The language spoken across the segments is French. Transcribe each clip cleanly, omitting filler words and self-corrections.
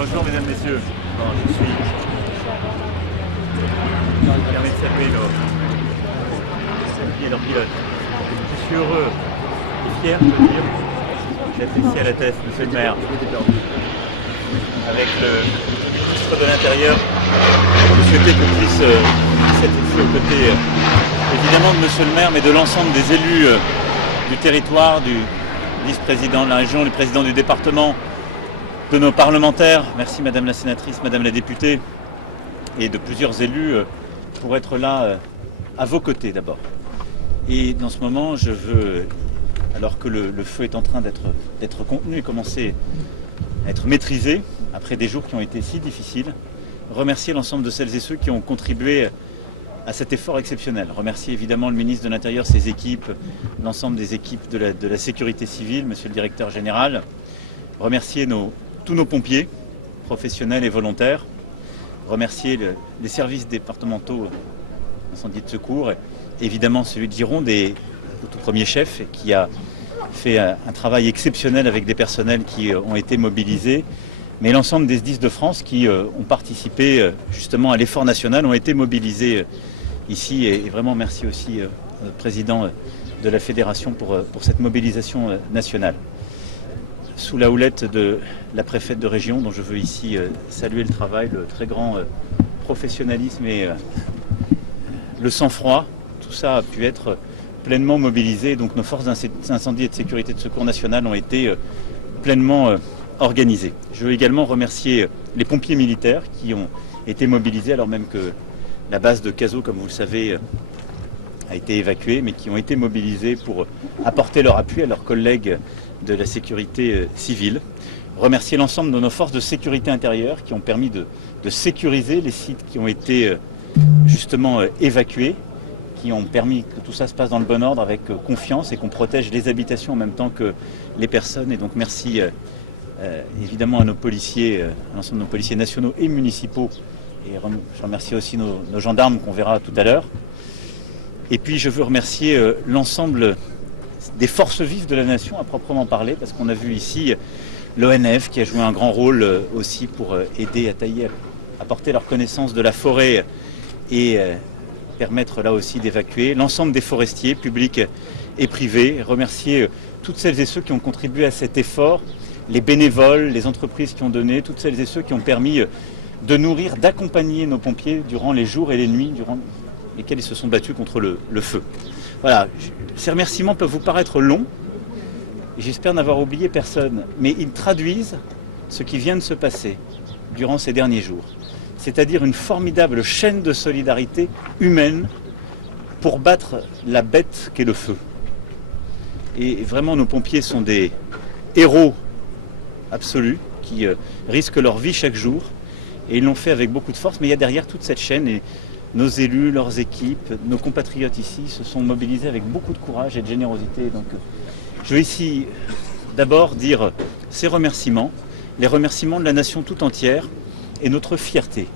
Bonjour mesdames, messieurs. Je suis permis de saluer leur pilote. Je suis heureux et fier de dire d'être ici à la Teste, monsieur le maire, avec le ministre de l'Intérieur. Je souhaitais qu'on puisse être ici aux côtés évidemment de monsieur le maire, mais de l'ensemble des élus du territoire, du vice-président de la région, du président du département, de nos parlementaires, merci madame la sénatrice, madame la députée, et de plusieurs élus pour être là à vos côtés d'abord. Et dans ce moment, je veux, alors que le feu est en train d'être contenu et commencer à être maîtrisé, après des jours qui ont été si difficiles, remercier l'ensemble de celles et ceux qui ont contribué à cet effort exceptionnel. Remercier évidemment le ministre de l'Intérieur, ses équipes, l'ensemble des équipes de la sécurité civile, monsieur le directeur général. Remercier tous nos pompiers, professionnels et volontaires. Remercier les services départementaux d'incendie de secours. Et évidemment celui de Gironde au tout premier chef, qui a fait un travail exceptionnel avec des personnels qui ont été mobilisés. Mais l'ensemble des SDIS de France qui ont participé justement à l'effort national, ont été mobilisés ici. Et vraiment merci aussi au président de la fédération pour cette mobilisation nationale. Sous la houlette de la préfète de région, dont je veux ici saluer le travail, le très grand professionnalisme et le sang-froid, tout ça a pu être pleinement mobilisé. Donc nos forces d'incendie et de sécurité de secours nationales ont été pleinement organisées. Je veux également remercier les pompiers militaires qui ont été mobilisés, alors même que la base de Cazaux, comme vous le savez, a été évacuée, mais qui ont été mobilisés pour apporter leur appui à leurs collègues de la sécurité civile. Remercier l'ensemble de nos forces de sécurité intérieure qui ont permis de sécuriser les sites qui ont été justement évacués, qui ont permis que tout ça se passe dans le bon ordre avec confiance et qu'on protège les habitations en même temps que les personnes. Et donc merci évidemment à nos policiers, à l'ensemble de nos policiers nationaux et municipaux. Et je remercie aussi nos gendarmes qu'on verra tout à l'heure. Et puis je veux remercier l'ensemble des forces vives de la nation à proprement parler, parce qu'on a vu ici l'ONF qui a joué un grand rôle aussi pour aider à tailler, apporter leur connaissance de la forêt et permettre là aussi d'évacuer. L'ensemble des forestiers, publics et privés, remercier toutes celles et ceux qui ont contribué à cet effort, les bénévoles, les entreprises qui ont donné, toutes celles et ceux qui ont permis de nourrir, d'accompagner nos pompiers durant les jours et les nuits durant lesquels ils se sont battus contre le feu. Voilà, ces remerciements peuvent vous paraître longs, et j'espère n'avoir oublié personne, mais ils traduisent ce qui vient de se passer durant ces derniers jours. C'est-à-dire une formidable chaîne de solidarité humaine pour battre la bête qu'est le feu. Et vraiment, nos pompiers sont des héros absolus qui risquent leur vie chaque jour, et ils l'ont fait avec beaucoup de force, mais il y a derrière toute cette chaîne, et nos élus, leurs équipes, nos compatriotes ici se sont mobilisés avec beaucoup de courage et de générosité. Donc, je veux ici d'abord dire ces remerciements, les remerciements de la nation tout entière et notre fierté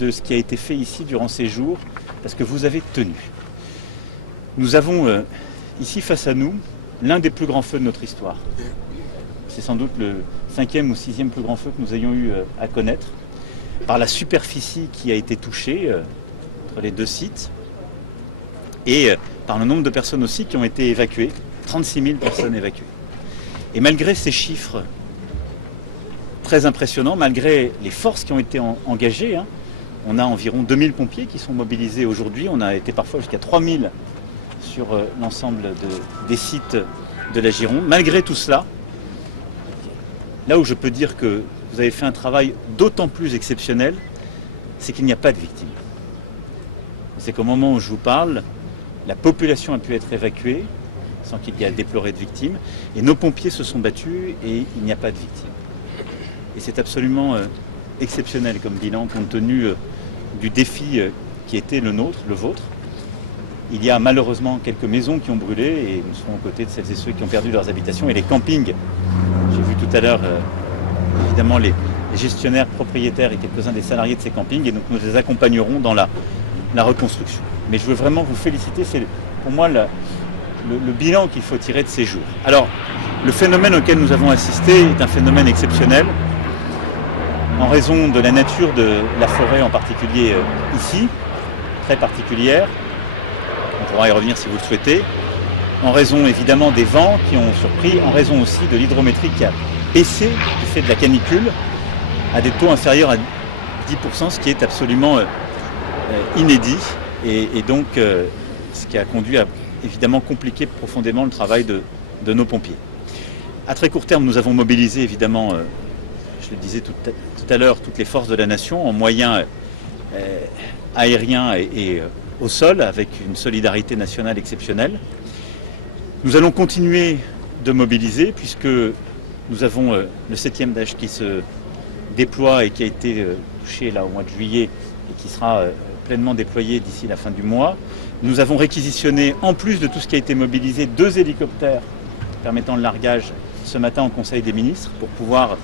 de ce qui a été fait ici durant ces jours, parce que vous avez tenu. Nous avons ici face à nous l'un des plus grands feux de notre histoire. C'est sans doute le 5e ou 6e plus grand feu que nous ayons eu à connaître, par la superficie qui a été touchée entre les deux sites, et par le nombre de personnes aussi qui ont été évacuées, 36 000 personnes évacuées. Et malgré ces chiffres très impressionnants, malgré les forces qui ont été engagées, on a environ 2000 pompiers qui sont mobilisés aujourd'hui, on a été parfois jusqu'à 3000 sur l'ensemble des sites de la Gironde. Malgré tout cela, là où je peux dire que vous avez fait un travail d'autant plus exceptionnel, c'est qu'il n'y a pas de victimes. C'est qu'au moment où je vous parle, la population a pu être évacuée sans qu'il y ait à déplorer de victimes, et nos pompiers se sont battus et il n'y a pas de victimes. Et c'est absolument exceptionnel comme bilan compte tenu du défi qui était le nôtre, le vôtre. Il y a malheureusement quelques maisons qui ont brûlé et nous serons aux côtés de celles et ceux qui ont perdu leurs habitations, et les campings. J'ai vu tout à l'heure évidemment les gestionnaires, propriétaires et quelques-uns des salariés de ces campings, et donc nous les accompagnerons dans la reconstruction. Mais je veux vraiment vous féliciter, c'est pour moi le bilan qu'il faut tirer de ces jours. Alors, le phénomène auquel nous avons assisté est un phénomène exceptionnel. en raison de la nature de la forêt en particulier ici, très particulière. On pourra y revenir si vous le souhaitez. En raison évidemment des vents qui ont surpris, en raison aussi de l'hydrométrie qui a baissé du fait de la canicule à des taux inférieurs à 10%, ce qui est absolument inédit et donc ce qui a conduit à évidemment compliquer profondément le travail de nos pompiers. À très court terme, nous avons mobilisé évidemment, je le disais tout à l'heure, toutes les forces de la nation en moyens aériens et au sol avec une solidarité nationale exceptionnelle. Nous allons continuer de mobiliser puisque nous avons le 7e Daesh qui se déploie et qui a été touché là au mois de juillet et qui sera pleinement déployé d'ici la fin du mois. Nous avons réquisitionné, en plus de tout ce qui a été mobilisé, 2 hélicoptères permettant le largage ce matin au Conseil des ministres pour pouvoir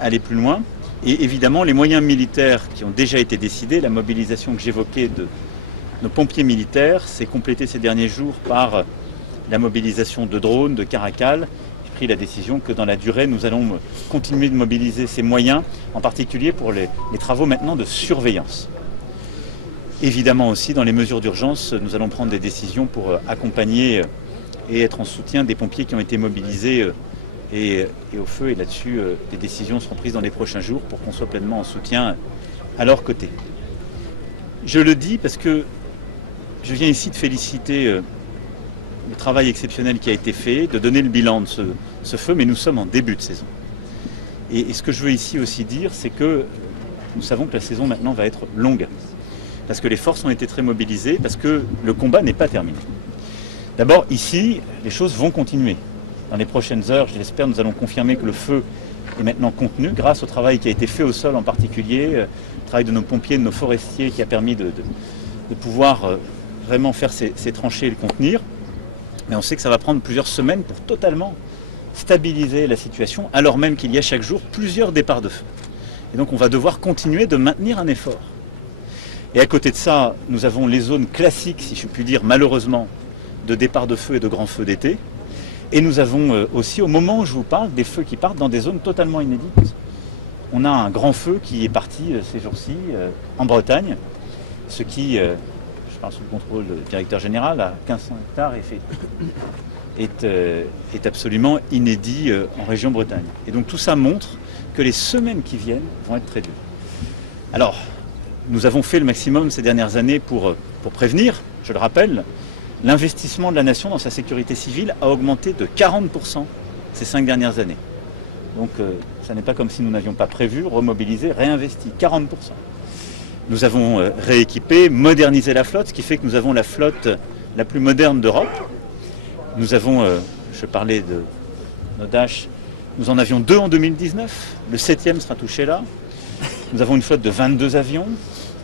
aller plus loin. Et évidemment, les moyens militaires qui ont déjà été décidés, la mobilisation que j'évoquais de nos pompiers militaires, s'est complétée ces derniers jours par la mobilisation de drones, de Caracal. J'ai pris la décision que dans la durée, nous allons continuer de mobiliser ces moyens, en particulier pour les travaux maintenant de surveillance. Évidemment aussi, dans les mesures d'urgence, nous allons prendre des décisions pour accompagner et être en soutien des pompiers qui ont été mobilisés et au feu. Et là-dessus, des décisions seront prises dans les prochains jours pour qu'on soit pleinement en soutien à leur côté. Je le dis parce que je viens ici de féliciter le travail exceptionnel qui a été fait, de donner le bilan de ce feu, mais nous sommes en début de saison. Et ce que je veux ici aussi dire, c'est que nous savons que la saison maintenant va être longue, parce que les forces ont été très mobilisées, parce que le combat n'est pas terminé. D'abord, ici, les choses vont continuer. Dans les prochaines heures, je l'espère, nous allons confirmer que le feu est maintenant contenu, grâce au travail qui a été fait au sol en particulier, le travail de nos pompiers, de nos forestiers, qui a permis de pouvoir vraiment faire ces tranchées et le contenir. Mais on sait que ça va prendre plusieurs semaines pour totalement stabiliser la situation, alors même qu'il y a chaque jour plusieurs départs de feu. Et donc on va devoir continuer de maintenir un effort. Et à côté de ça, nous avons les zones classiques, si je puis dire, malheureusement, de départ de feu et de grands feux d'été. Et nous avons aussi, au moment où je vous parle, des feux qui partent dans des zones totalement inédites. On a un grand feu qui est parti ces jours-ci en Bretagne, ce qui, je parle sous le contrôle du directeur général, à 1500 hectares est absolument inédit en région Bretagne. Et donc tout ça montre que les semaines qui viennent vont être très dures. Alors, nous avons fait le maximum ces dernières années pour prévenir, je le rappelle. L'investissement de la nation dans sa sécurité civile a augmenté de 40% ces 5 dernières années. Donc ça n'est pas comme si nous n'avions pas prévu, remobilisé, réinvesti, 40%. Nous avons rééquipé, modernisé la flotte, ce qui fait que nous avons la flotte la plus moderne d'Europe. Nous avons, je parlais de nos Dash, nous en avions 2 en 2019, le 7e sera touché là. Nous avons une flotte de 22 avions,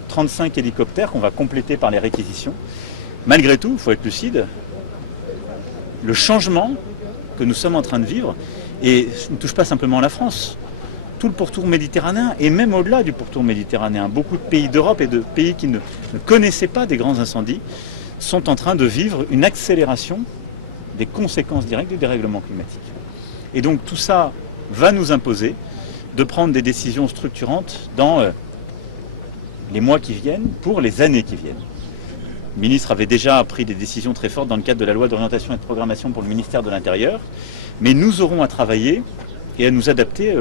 35 hélicoptères qu'on va compléter par les réquisitions. Malgré tout, il faut être lucide, le changement que nous sommes en train de vivre, et ne touche pas simplement la France, tout le pourtour méditerranéen, et même au-delà du pourtour méditerranéen, beaucoup de pays d'Europe et de pays qui ne connaissaient pas des grands incendies sont en train de vivre une accélération des conséquences directes du dérèglement climatique. Et donc tout ça va nous imposer de prendre des décisions structurantes dans les mois qui viennent, pour les années qui viennent. Le ministre avait déjà pris des décisions très fortes dans le cadre de la loi d'orientation et de programmation pour le ministère de l'Intérieur, mais nous aurons à travailler et à nous adapter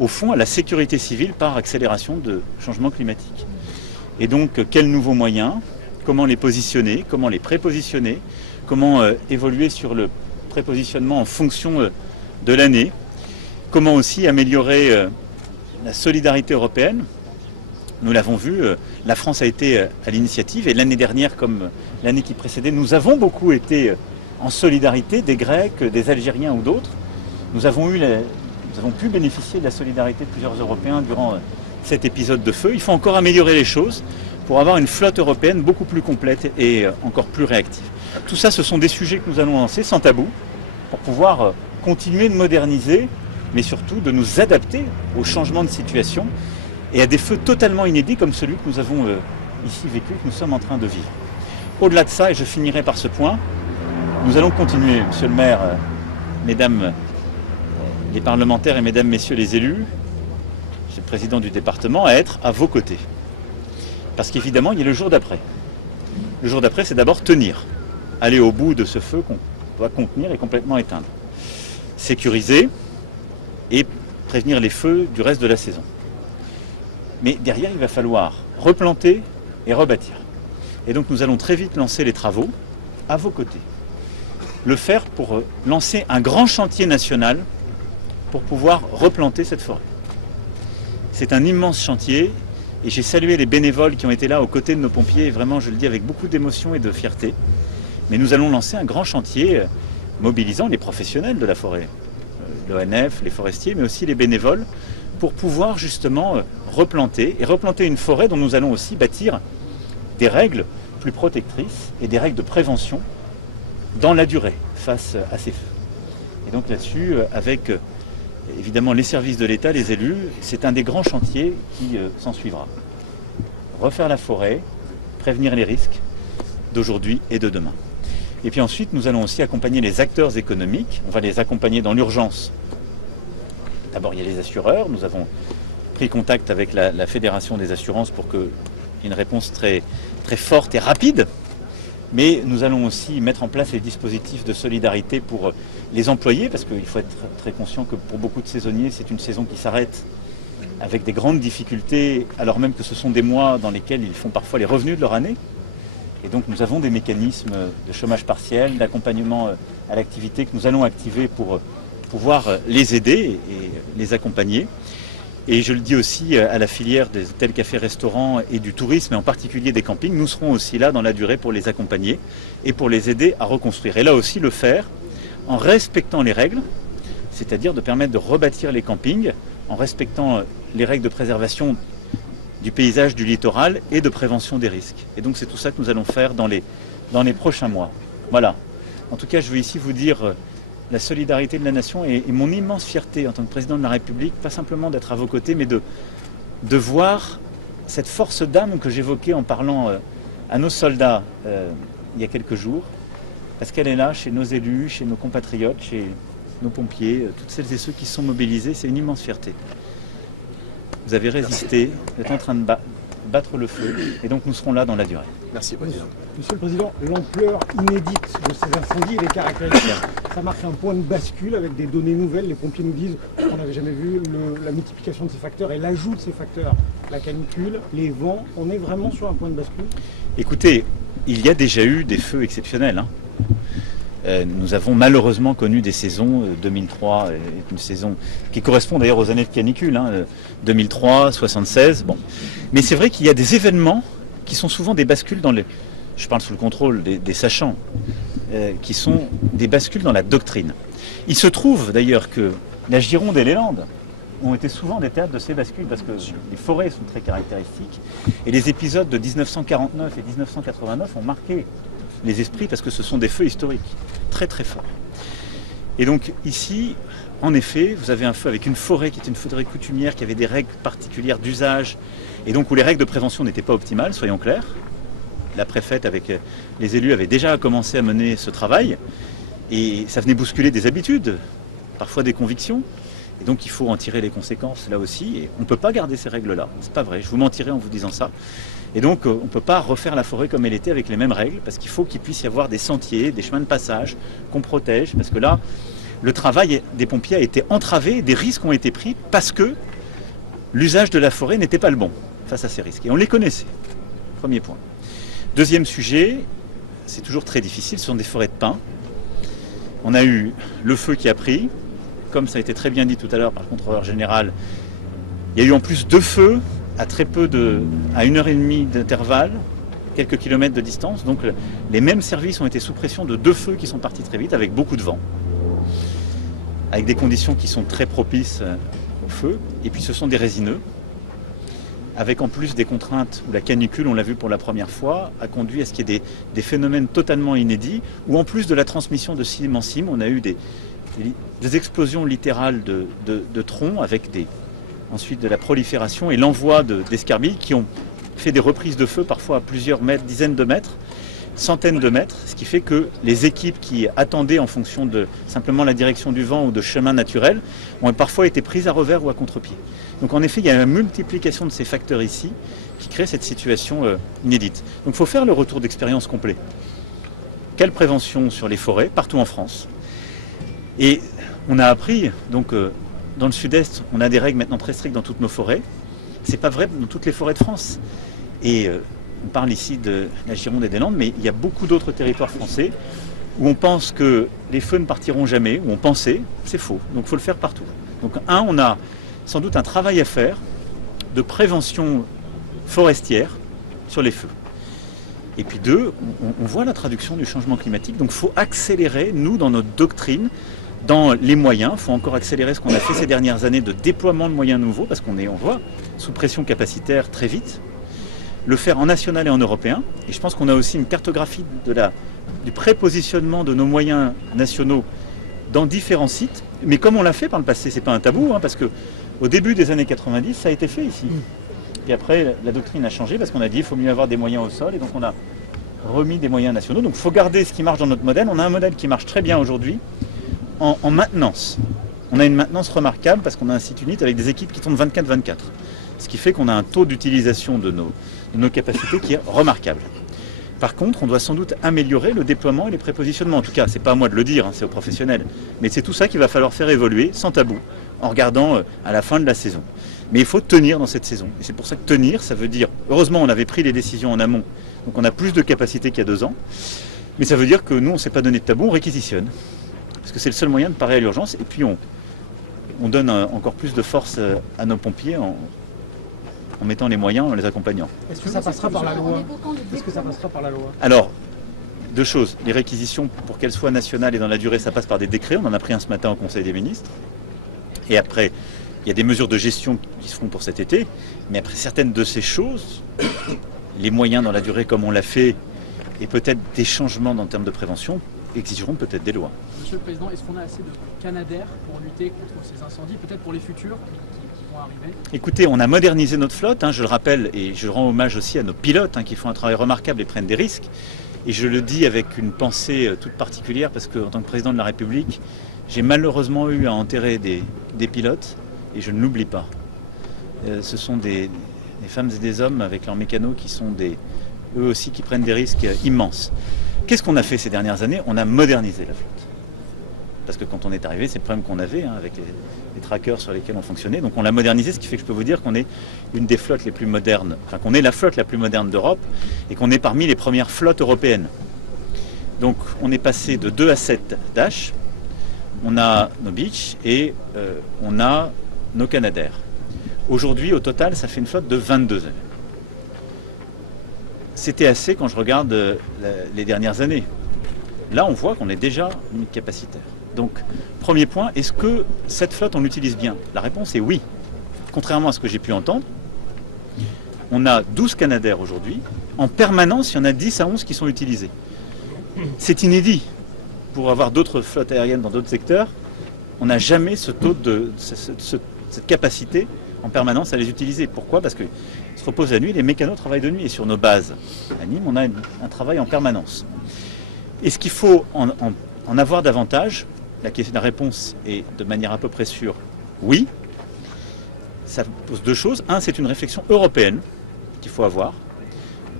au fond à la sécurité civile par accélération de changements climatiques. Et donc quels nouveaux moyens, comment les positionner, comment les prépositionner, comment évoluer sur le prépositionnement en fonction de l'année, comment aussi améliorer la solidarité européenne. Nous l'avons vu, la France a été à l'initiative et l'année dernière, comme l'année qui précédait, nous avons beaucoup été en solidarité des Grecs, des Algériens ou d'autres. Nous avons pu bénéficier de la solidarité de plusieurs Européens durant cet épisode de feu. Il faut encore améliorer les choses pour avoir une flotte européenne beaucoup plus complète et encore plus réactive. Tout ça, ce sont des sujets que nous allons lancer sans tabou pour pouvoir continuer de moderniser, mais surtout de nous adapter aux changements de situation et à des feux totalement inédits comme celui que nous avons ici vécu, que nous sommes en train de vivre. Au-delà de ça, et je finirai par ce point, nous allons continuer, Monsieur le maire, Mesdames les parlementaires et Mesdames, Messieurs les élus, je suis le président du département, à être à vos côtés. Parce qu'évidemment, il y a le jour d'après. Le jour d'après, c'est d'abord tenir, aller au bout de ce feu qu'on doit contenir et complètement éteindre. Sécuriser et prévenir les feux du reste de la saison. Mais derrière, il va falloir replanter et rebâtir. Et donc nous allons très vite lancer les travaux à vos côtés. Le faire pour lancer un grand chantier national pour pouvoir replanter cette forêt. C'est un immense chantier et j'ai salué les bénévoles qui ont été là aux côtés de nos pompiers, et vraiment je le dis avec beaucoup d'émotion et de fierté. Mais nous allons lancer un grand chantier mobilisant les professionnels de la forêt, l'ONF, les forestiers, mais aussi les bénévoles, pour pouvoir justement replanter une forêt dont nous allons aussi bâtir des règles plus protectrices et des règles de prévention dans la durée face à ces feux. Et donc là-dessus, avec évidemment les services de l'État, les élus, c'est un des grands chantiers qui s'en suivra. Refaire la forêt, prévenir les risques d'aujourd'hui et de demain. Et puis ensuite, nous allons aussi accompagner les acteurs économiques. On va les accompagner dans l'urgence. D'abord, il y a les assureurs. Nous avons pris contact avec la Fédération des assurances pour qu'il y ait une réponse très, très forte et rapide. Mais nous allons aussi mettre en place les dispositifs de solidarité pour les employés, parce qu'il faut être très conscient que pour beaucoup de saisonniers, c'est une saison qui s'arrête avec des grandes difficultés, alors même que ce sont des mois dans lesquels ils font parfois les revenus de leur année. Et donc nous avons des mécanismes de chômage partiel, d'accompagnement à l'activité que nous allons activer pour pouvoir les aider et les accompagner. Et je le dis aussi à la filière des hôtels, cafés, restaurants et du tourisme, et en particulier des campings, nous serons aussi là dans la durée pour les accompagner et pour les aider à reconstruire. Et là aussi le faire en respectant les règles, c'est-à-dire de permettre de rebâtir les campings en respectant les règles de préservation du paysage du littoral et de prévention des risques. Et donc c'est tout ça que nous allons faire dans les prochains mois. Voilà. En tout cas, je veux ici vous dire la solidarité de la nation et mon immense fierté en tant que président de la République, pas simplement d'être à vos côtés, mais de voir cette force d'âme que j'évoquais en parlant à nos soldats il y a quelques jours, parce qu'elle est là chez nos élus, chez nos compatriotes, chez nos pompiers, toutes celles et ceux qui se sont mobilisés, c'est une immense fierté. Vous avez résisté, vous êtes en train de battre le feu, et donc nous serons là dans la durée. Merci, Président. Monsieur le Président, l'ampleur inédite de ces incendies et les caractéristiques, ça marque un point de bascule avec des données nouvelles. Les pompiers nous disent qu'on n'avait jamais vu la multiplication de ces facteurs et l'ajout de ces facteurs, la canicule, les vents. On est vraiment sur un point de bascule? Écoutez, il y a déjà eu des feux exceptionnels, hein. Nous avons malheureusement connu des saisons, 2003 est une saison qui correspond d'ailleurs aux années de canicule, hein, 2003, 76, bon. Mais c'est vrai qu'il y a des événements qui sont souvent des bascules dans les... Je parle sous le contrôle des sachants, qui sont des bascules dans la doctrine. Il se trouve d'ailleurs que la Gironde et les Landes ont été souvent des théâtres de ces bascules parce que les forêts sont très caractéristiques et les épisodes de 1949 et 1989 ont marqué les esprits parce que ce sont des feux historiques, très très forts. Et donc ici, en effet, vous avez un feu avec une forêt qui est une forêt coutumière, qui avait des règles particulières d'usage, et donc où les règles de prévention n'étaient pas optimales, soyons clairs. La préfète avec les élus avait déjà commencé à mener ce travail, et ça venait bousculer des habitudes, parfois des convictions, et donc il faut en tirer les conséquences là aussi, et on ne peut pas garder ces règles-là, c'est pas vrai, je vous mentirais en vous disant ça. Et donc on ne peut pas refaire la forêt comme elle était avec les mêmes règles, parce qu'il faut qu'il puisse y avoir des sentiers, des chemins de passage qu'on protège, parce que là, le travail des pompiers a été entravé, des risques ont été pris parce que l'usage de la forêt n'était pas le bon face à ces risques. Et on les connaissait, premier point. Deuxième sujet, c'est toujours très difficile, ce sont des forêts de pins. On a eu le feu qui a pris, comme ça a été très bien dit tout à l'heure par le contrôleur général, il y a eu en plus 2 feux à très peu à 1h30 d'intervalle, quelques kilomètres de distance. Donc les mêmes services ont été sous pression de 2 feux qui sont partis très vite avec beaucoup de vent, avec des conditions qui sont très propices au feu. Et puis ce sont des résineux, avec en plus des contraintes où la canicule, on l'a vu pour la première fois, a conduit à ce qu'il y ait des phénomènes totalement inédits, où en plus de la transmission de cime en cime, on a eu des explosions littérales de troncs avec ensuite de la prolifération et l'envoi d'escarbilles qui ont fait des reprises de feu parfois à plusieurs mètres, dizaines de mètres, centaines de mètres, ce qui fait que les équipes qui attendaient en fonction de simplement la direction du vent ou de chemins naturels ont parfois été prises à revers ou à contre-pied. Donc en effet, il y a une multiplication de ces facteurs ici qui crée cette situation inédite. Donc il faut faire le retour d'expérience complet. Quelle prévention sur les forêts, partout en France. Et on a appris, donc dans le sud-est, on a des règles maintenant très strictes dans toutes nos forêts. C'est pas vrai dans toutes les forêts de France. Et on parle ici de la Gironde et des Landes, mais il y a beaucoup d'autres territoires français où on pense que les feux ne partiront jamais, où on pensait, c'est faux. Donc il faut le faire partout. Donc on a sans doute un travail à faire de prévention forestière sur les feux. Et puis deux, on voit la traduction du changement climatique, donc il faut accélérer, nous, dans notre doctrine, dans les moyens. Il faut encore accélérer ce qu'on a fait ces dernières années de déploiement de moyens nouveaux, parce qu'on voit, sous pression capacitaire très vite. Le faire en national et en européen. Et je pense qu'on a aussi une cartographie du prépositionnement de nos moyens nationaux dans différents sites. Mais comme on l'a fait par le passé, c'est pas un tabou, parce que au début des années 90, ça a été fait ici. Et après, la doctrine a changé parce qu'on a dit qu'il faut mieux avoir des moyens au sol. Et donc on a remis des moyens nationaux. Donc il faut garder ce qui marche dans notre modèle. On a un modèle qui marche très bien aujourd'hui en maintenance. On a une maintenance remarquable parce qu'on a un site unit avec des équipes qui tournent 24/24. Ce qui fait qu'on a un taux d'utilisation de nos capacités qui est remarquable. Par contre, on doit sans doute améliorer le déploiement et les prépositionnements. En tout cas, c'est pas à moi de le dire, c'est aux professionnels. Mais c'est tout ça qu'il va falloir faire évoluer sans tabou, en regardant à la fin de la saison. Mais il faut tenir dans cette saison. Et c'est pour ça que tenir, ça veut dire, heureusement, on avait pris les décisions en amont, donc on a plus de capacité qu'il y a 2 ans. Mais ça veut dire que nous, on ne s'est pas donné de tabou, on réquisitionne. Parce que c'est le seul moyen de parer à l'urgence. Et puis on donne encore plus de force à nos pompiers en mettant les moyens, en les accompagnant. Est-ce que ça passera par la loi ? Est-ce que ça passera par la loi ? Alors, 2 choses. Les réquisitions, pour qu'elles soient nationales et dans la durée, ça passe par des décrets. On en a pris un ce matin au Conseil des ministres. Et après, il y a des mesures de gestion qui se font pour cet été. Mais après certaines de ces choses, les moyens dans la durée comme on l'a fait, et peut-être des changements en termes de prévention, exigeront peut-être des lois. Monsieur le Président, est-ce qu'on a assez de Canadair pour lutter contre ces incendies, peut-être pour les futurs qui vont arriver ? Écoutez, on a modernisé notre flotte, je le rappelle, et je rends hommage aussi à nos pilotes qui font un travail remarquable et prennent des risques. Et je le dis avec une pensée toute particulière parce qu'en tant que président de la République, j'ai malheureusement eu à enterrer des pilotes et je ne l'oublie pas. Ce sont des femmes et des hommes avec leurs mécanos qui sont eux aussi qui prennent des risques immenses. Qu'est-ce qu'on a fait ces dernières années ? On a modernisé la flotte. Parce que quand on est arrivé, c'est le problème qu'on avait avec les trackers sur lesquels on fonctionnait. Donc on l'a modernisé, ce qui fait que je peux vous dire qu'on est une des flottes les plus modernes, enfin qu'on est la flotte la plus moderne d'Europe et qu'on est parmi les premières flottes européennes. Donc on est passé de 2 à 7 Dash, on a nos Beach et on a nos Canadair. Aujourd'hui, au total, ça fait une flotte de 22 années. C'était assez quand je regarde les dernières années. Là, on voit qu'on est déjà capacitaire. Donc, premier point, est-ce que cette flotte, on l'utilise bien ? La réponse est oui. Contrairement à ce que j'ai pu entendre, on a 12 Canadair aujourd'hui. En permanence, il y en a 10 à 11 qui sont utilisés. C'est inédit. Pour avoir d'autres flottes aériennes dans d'autres secteurs, on n'a jamais ce taux cette capacité en permanence à les utiliser. Pourquoi ? Parce qu'ils se reposent la nuit, les mécanos travaillent de nuit. Et sur nos bases à Nîmes, on a un travail en permanence. Est-ce qu'il faut en avoir davantage ? La réponse est de manière à peu près sûre, oui. Ça pose 2 choses. Un, c'est une réflexion européenne qu'il faut avoir.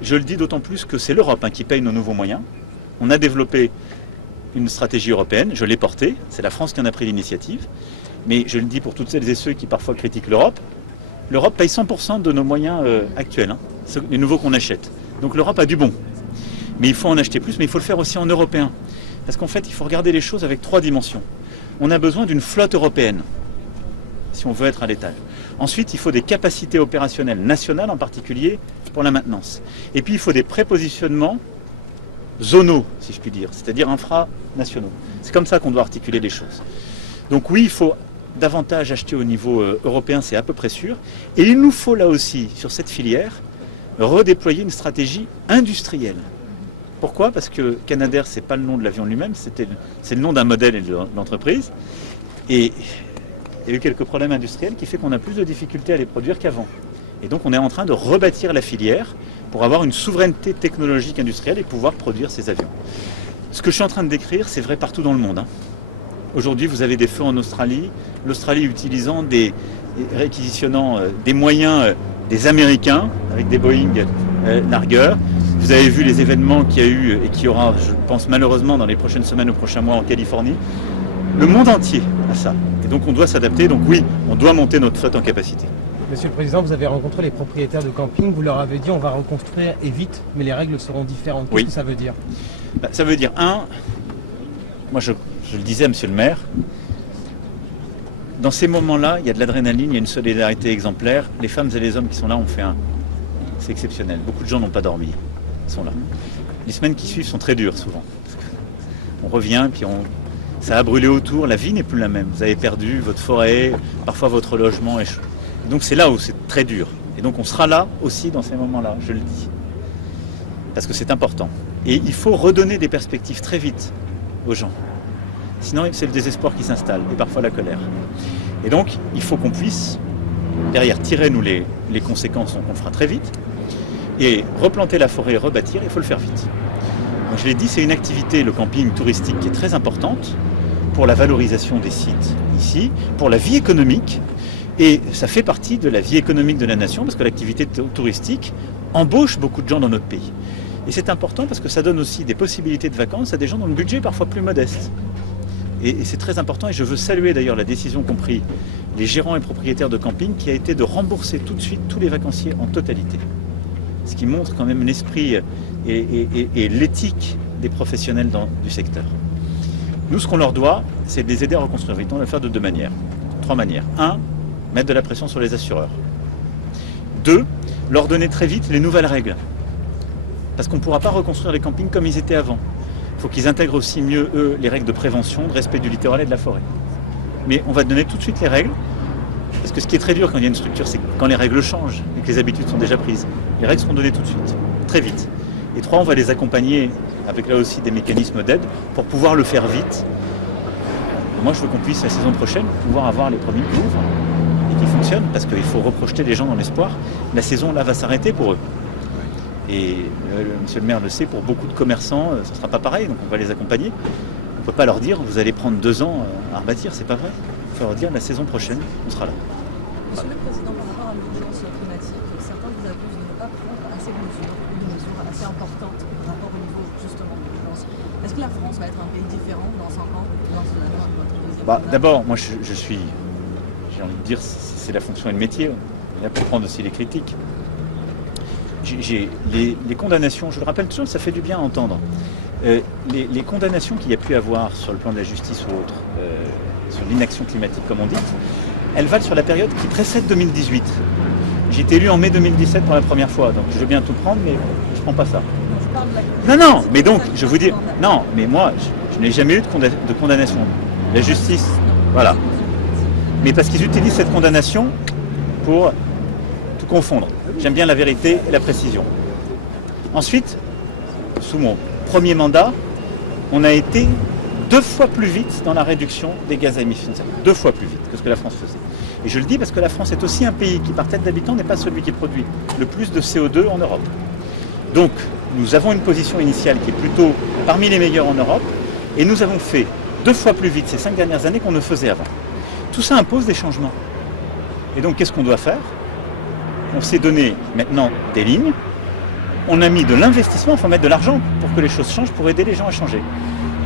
Je le dis d'autant plus que c'est l'Europe qui paye nos nouveaux moyens. On a développé une stratégie européenne, je l'ai portée, c'est la France qui en a pris l'initiative. Mais je le dis pour toutes celles et ceux qui parfois critiquent l'Europe, l'Europe paye 100% de nos moyens actuels, les nouveaux qu'on achète. Donc l'Europe a du bon. Mais il faut en acheter plus, mais il faut le faire aussi en européen. Parce qu'en fait, il faut regarder les choses avec 3 dimensions. On a besoin d'une flotte européenne, si on veut être à l'étage. Ensuite, il faut des capacités opérationnelles nationales, en particulier pour la maintenance. Et puis, il faut des prépositionnements zonaux, si je puis dire, c'est-à-dire infranationaux. C'est comme ça qu'on doit articuler les choses. Donc oui, il faut davantage acheter au niveau européen, c'est à peu près sûr. Et il nous faut là aussi, sur cette filière, redéployer une stratégie industrielle. Pourquoi ? Parce que Canadair, ce n'est pas le nom de l'avion lui-même, c'est le nom d'un modèle et de l'entreprise. Et il y a eu quelques problèmes industriels qui fait qu'on a plus de difficultés à les produire qu'avant. Et donc on est en train de rebâtir la filière pour avoir une souveraineté technologique industrielle et pouvoir produire ces avions. Ce que je suis en train de décrire, c'est vrai partout dans le monde. Aujourd'hui, vous avez des feux en Australie, l'Australie utilisant réquisitionnant des moyens des Américains avec des Boeing largueurs. Vous avez vu les événements qu'il y a eu et qu'il y aura, je pense malheureusement, dans les prochaines semaines ou prochains mois en Californie. Le monde entier a ça. Et donc on doit s'adapter. Donc oui, on doit monter notre flotte en capacité. Monsieur le Président, vous avez rencontré les propriétaires de camping, vous leur avez dit on va reconstruire et vite, mais les règles seront différentes. Qu'est-ce que ça veut dire? Ça veut dire, moi je le disais à Monsieur le maire, dans ces moments-là, il y a de l'adrénaline, il y a une solidarité exemplaire. Les femmes et les hommes qui sont là ont fait c'est exceptionnel. Beaucoup de gens n'ont pas dormi, ils sont là. Les semaines qui suivent sont très dures souvent. On revient, puis ça a brûlé autour, la vie n'est plus la même. Vous avez perdu votre forêt, parfois votre logement. Donc c'est là où c'est très dur. Et donc on sera là aussi dans ces moments-là, je le dis. Parce que c'est important. Et il faut redonner des perspectives très vite aux gens. Sinon c'est le désespoir qui s'installe et parfois la colère. Et donc il faut qu'on puisse, derrière, tirer nous les conséquences qu'on fera très vite. Et replanter la forêt et rebâtir, il faut le faire vite. Donc je l'ai dit, c'est une activité, le camping touristique, qui est très importante pour la valorisation des sites ici, pour la vie économique. Et ça fait partie de la vie économique de la nation parce que l'activité touristique embauche beaucoup de gens dans notre pays. Et c'est important parce que ça donne aussi des possibilités de vacances à des gens dont le budget est parfois plus modeste. Et c'est très important et je veux saluer d'ailleurs la décision qu'ont pris les gérants et propriétaires de camping qui a été de rembourser tout de suite tous les vacanciers en totalité. Ce qui montre quand même l'esprit et l'éthique des professionnels du secteur. Nous, ce qu'on leur doit, c'est de les aider à reconstruire vite. On va le faire de 3 manières. 1, mettre de la pression sur les assureurs. 2, leur donner très vite les nouvelles règles. Parce qu'on ne pourra pas reconstruire les campings comme ils étaient avant. Il faut qu'ils intègrent aussi mieux, eux, les règles de prévention, de respect du littoral et de la forêt. Mais on va donner tout de suite les règles. Parce que ce qui est très dur quand il y a une structure, c'est quand les règles changent et que les habitudes sont déjà prises. Les règles seront données tout de suite, très vite. Et 3, on va les accompagner avec là aussi des mécanismes d'aide pour pouvoir le faire vite. Moi, je veux qu'on puisse, la saison prochaine, pouvoir avoir les premiers qui ouvrent et qui fonctionnent parce qu'il faut reprojeter les gens dans l'espoir. La saison, là, va s'arrêter pour eux. Et monsieur le maire le sait, pour beaucoup de commerçants, ce ne sera pas pareil, donc on va les accompagner. On ne peut pas leur dire, vous allez prendre 2 ans à rebâtir, c'est pas vrai. Il faut leur dire, la saison prochaine, on sera là. Monsieur le Président, par rapport à l'urgence climatique, certains vous accusent de ne pas prendre assez de mesures, une mesure assez importante par rapport au niveau justement de l'urgence. Est-ce que la France va être un pays différent dans 5 ans, dans votre deuxième mandat? D'abord, moi je suis, j'ai envie de dire, c'est la fonction et le métier. On est là pour prendre aussi les critiques. Les condamnations, je le rappelle toujours, ça fait du bien à entendre. Les condamnations qu'il y a pu avoir sur le plan de la justice ou autre, sur l'inaction climatique comme on dit, elles valent sur la période qui précède 2018. J'ai été élu en mai 2017 pour la première fois, donc je veux bien tout prendre, mais je ne prends pas ça. Non, mais donc, je vous dis, non, mais moi, je n'ai jamais eu de condamnation. La justice, voilà. Mais parce qu'ils utilisent cette condamnation pour tout confondre. J'aime bien la vérité et la précision. Ensuite, sous mon premier mandat, on a été 2 fois plus vite dans la réduction des gaz à émissions de CO2. 2 fois plus vite que ce que la France faisait. Et je le dis parce que la France est aussi un pays qui, par tête d'habitant, n'est pas celui qui produit le plus de CO2 en Europe. Donc, nous avons une position initiale qui est plutôt parmi les meilleures en Europe, et nous avons fait 2 fois plus vite ces 5 dernières années qu'on ne faisait avant. Tout ça impose des changements. Et donc, qu'est-ce qu'on doit faire? On s'est donné maintenant des lignes, on a mis de l'investissement, il faut mettre de l'argent pour que les choses changent, pour aider les gens à changer.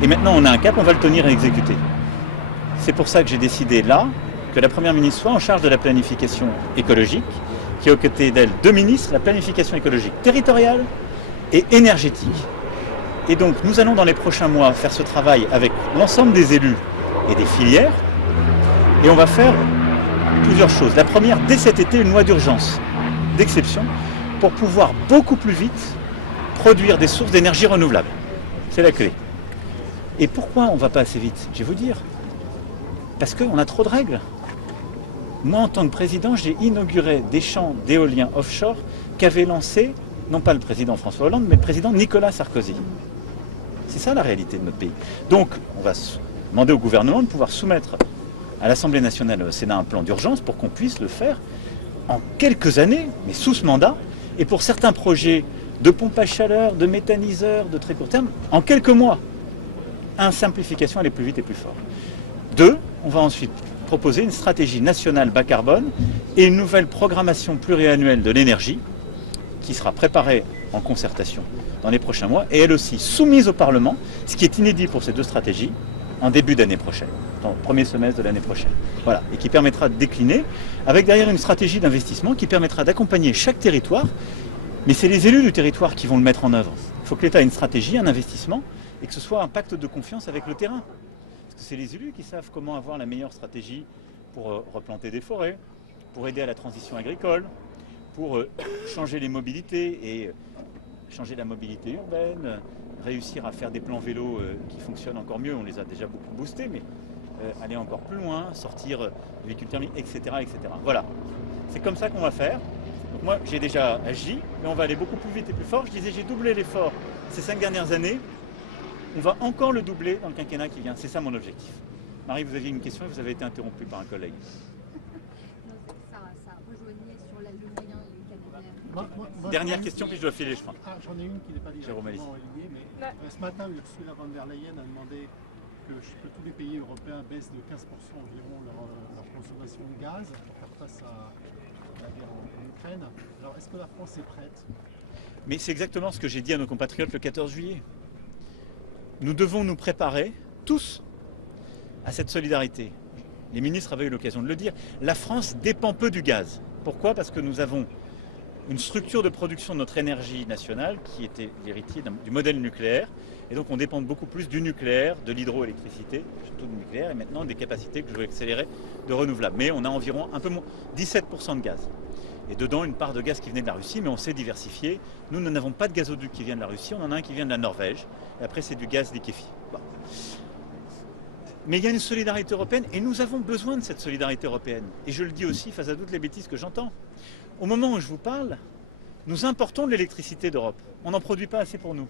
Et maintenant on a un cap, on va le tenir et exécuter. C'est pour ça que j'ai décidé là que la Première ministre soit en charge de la planification écologique, qui a aux côtés d'elle 2 ministres, la planification écologique territoriale et énergétique. Et donc nous allons dans les prochains mois faire ce travail avec l'ensemble des élus et des filières, et on va faire plusieurs choses. La première, dès cet été, une loi d'urgence, d'exception, pour pouvoir beaucoup plus vite produire des sources d'énergie renouvelables. C'est la clé. Et pourquoi on ne va pas assez vite? Je vais vous dire. Parce qu'on a trop de règles. Moi, en tant que président, j'ai inauguré des champs d'éolien offshore qu'avait lancé, non pas le président François Hollande, mais le président Nicolas Sarkozy. C'est ça la réalité de notre pays. Donc, on va demander au gouvernement de pouvoir soumettre à l'Assemblée nationale et au Sénat un plan d'urgence pour qu'on puisse le faire en quelques années, mais sous ce mandat. Et pour certains projets de pompes à chaleur, de méthaniseurs, de très court terme, en quelques mois. Simplification, aller plus vite et plus fort. 2, on va ensuite proposer une stratégie nationale bas carbone et une nouvelle programmation pluriannuelle de l'énergie qui sera préparée en concertation dans les prochains mois et elle aussi soumise au Parlement, ce qui est inédit pour ces deux stratégies, en début d'année prochaine, dans le premier semestre de l'année prochaine. Voilà, et qui permettra de décliner avec derrière une stratégie d'investissement qui permettra d'accompagner chaque territoire, mais c'est les élus du territoire qui vont le mettre en œuvre. Il faut que l'État ait une stratégie, un investissement et que ce soit un pacte de confiance avec le terrain. Parce que c'est les élus qui savent comment avoir la meilleure stratégie pour replanter des forêts, pour aider à la transition agricole, pour changer les mobilités et changer la mobilité urbaine, réussir à faire des plans vélos qui fonctionnent encore mieux, on les a déjà beaucoup boostés, mais aller encore plus loin, sortir du véhicule thermique, etc., etc. Voilà, c'est comme ça qu'on va faire. Donc moi, j'ai déjà agi, mais on va aller beaucoup plus vite et plus fort. Je disais, j'ai doublé l'effort ces 5 dernières années. On va encore le doubler dans le quinquennat qui vient. C'est ça mon objectif. Marie, vous aviez une question et vous avez été interrompue par un collègue. Ça rejoignait sur le moyen canadien. Dernière question, puis je dois filer, je crois. J'en ai une qui n'est pas Jérôme directement reliée, mais ce matin, Ursula von der Leyen a demandé que tous les pays européens baissent de 15% environ leur consommation de gaz pour faire face à la guerre en Ukraine. Alors, est-ce que la France est prête? Mais c'est exactement ce que j'ai dit à nos compatriotes le 14 juillet. Nous devons nous préparer, tous, à cette solidarité. Les ministres avaient eu l'occasion de le dire. La France dépend peu du gaz. Pourquoi? Parce que nous avons une structure de production de notre énergie nationale qui était l'héritier du modèle nucléaire. Et donc on dépend beaucoup plus du nucléaire, de l'hydroélectricité, surtout du nucléaire, et maintenant des capacités que je veux accélérer de renouvelables. Mais on a environ un peu moins, 17% de gaz. Et dedans une part de gaz qui venait de la Russie, mais on s'est diversifié. Nous n'avons pas de gazoduc qui vient de la Russie, on en a un qui vient de la Norvège. Et après c'est du gaz liquéfié. Bon. Mais il y a une solidarité européenne et nous avons besoin de cette solidarité européenne. Et je le dis aussi face à toutes les bêtises que j'entends. Au moment où je vous parle, nous importons de l'électricité d'Europe. On n'en produit pas assez pour nous.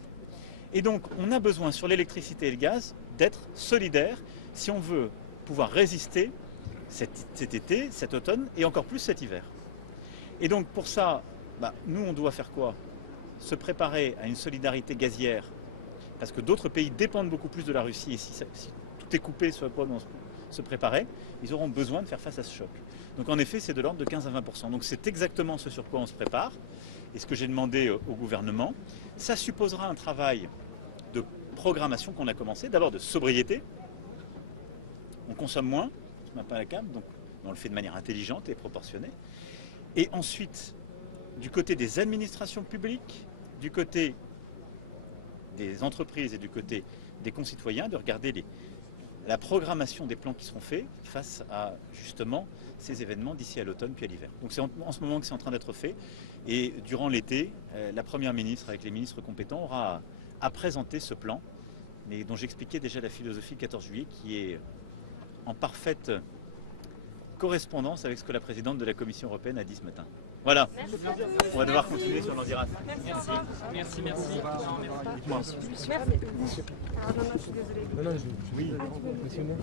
Et donc on a besoin sur l'électricité et le gaz d'être solidaires si on veut pouvoir résister cet été, cet automne et encore plus cet hiver. Et donc pour ça, nous on doit faire quoi? Se préparer à une solidarité gazière parce que d'autres pays dépendent beaucoup plus de la Russie et si tout est coupé, ce à quoi on se préparer, ils auront besoin de faire face à ce choc. Donc en effet, c'est de l'ordre de 15 à 20%. Donc c'est exactement ce sur quoi on se prépare et ce que j'ai demandé au gouvernement. Ça supposera un travail de programmation qu'on a commencé, d'abord de sobriété. On consomme moins, on n'a pas la câble, donc on le fait de manière intelligente et proportionnée. Et ensuite, du côté des administrations publiques, du côté des entreprises et du côté des concitoyens, de regarder la programmation des plans qui seront faits face à justement ces événements d'ici à l'automne puis à l'hiver. Donc c'est en ce moment que c'est en train d'être fait et durant l'été, la Première ministre avec les ministres compétents aura à présenter ce plan, mais dont j'expliquais déjà la philosophie le 14 juillet qui est en parfaite correspondance avec ce que la présidente de la Commission européenne a dit ce matin. Voilà, on va devoir continuer sur l'Andiras. Merci. Merci. Dites-moi. Non, je suis impressionné.